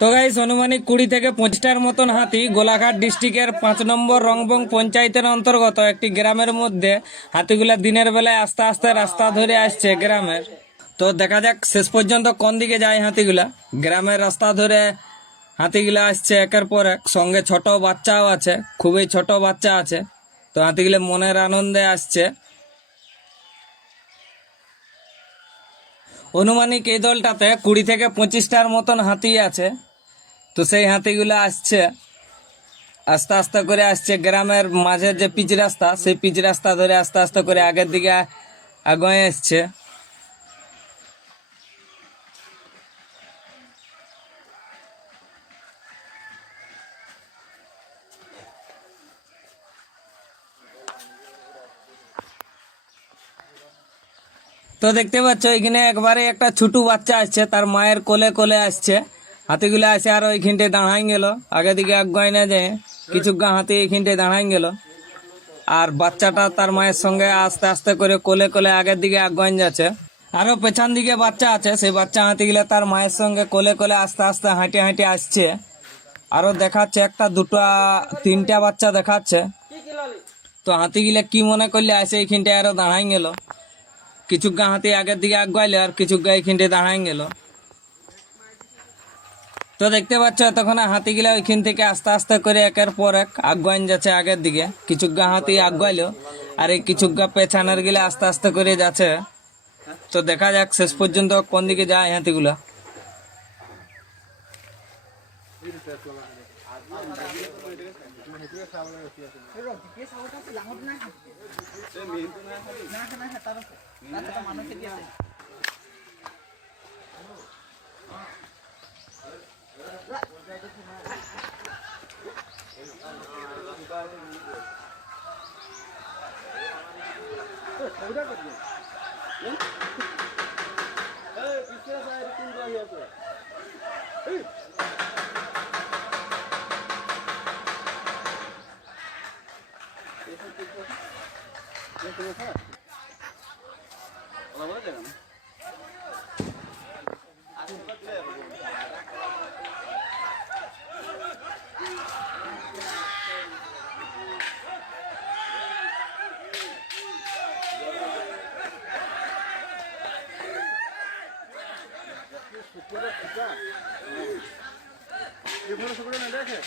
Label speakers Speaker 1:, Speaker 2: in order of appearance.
Speaker 1: তো গাইস অনুমানিক কুড়ি থেকে পঁচিশটার মতন হাতি গোলাঘাট ডিস্ট্রিক্টের পাঁচ নম্বর রংবং পঞ্চায়েতের অন্তর্গত একটি গ্রামের মধ্যে হাতিগুলা দিনের বেলায় আস্তে আস্তে রাস্তা ধরে আসছে গ্রামের। তো দেখা যাক শেষ পর্যন্ত কোন দিকে যায় হাতিগুলা। গ্রামের রাস্তা ধরে হাতিগুলা আসছে একের পর এক। সঙ্গে ছোট বাচ্চাও আছে, খুবই ছোট বাচ্চা আছে। তো হাতিগুলো মনের আনন্দে আসছে। অনুমানিক এই দলটাতে কুড়ি থেকে পঁচিশটার মতন হাতি আছে। তো সেই হাতিগুলো আসছে। আস্তে আস্তে করে আসছে। গ্রামের মাঝের যে পিচ রাস্তা, সেই পিচ রাস্তা ধরে আস্তে আস্তে করে আগের দিকে আগে আসছে। তো দেখতে পাচ্ছ, এখানে একবারে একটা ছোট বাচ্চা আসছে, তার মায়ের কোলে কোলে আসছে। হাতিগুলো আসে আর ওইখানটে দাঁড়াই গেল। আগে দিকে আগায় না যায় কিছু গা হাতি এইখানটে দাঁড়াই গেল। আর বাচ্চাটা তার মায়ের সঙ্গে আস্তে আস্তে করে কোলে কোলে আগের দিকে আগায় যাচ্ছে। আরও পেছন দিকে বাচ্চা আছে, সেই বাচ্চা হাতিগুলো তার মায়ের সঙ্গে কোলে কোলে আস্তে আস্তে হাঁটে হাঁটে আসছে। আরও দেখাচ্ছে একটা, দুটো, তিনটা বাচ্চা দেখাচ্ছে। তো হাতিগুলা কি মনে করলে আসে এইখানটায় আরও দাঁড়াই গেল? কিছু গা হাতি আগের দিকে আগাইলে আর কিছু গা এইখানটে দাঁড়াই গেল। তো দেখতে পাচ্ছ এতক্ষণে হাতিগুলা ওইখান থেকে আস্তে আস্তে করে একের পর এক আগুয়ান যাচ্ছে আগের দিকে। কিছু গা হাতি আগুয়াইলো, আর এই কিছু গা পেছানার গিলা আস্তে আস্তে করে যাচ্ছে। তো দেখা যাক শেষ পর্যন্ত কোন দিকে যায় হাতিগুলা।
Speaker 2: মানুষের पूरा कर दो पिछले साल तीन बार यहाँ पे ये सब ये सब ये सब अलग अलग है এভাবে সকলে না দেখে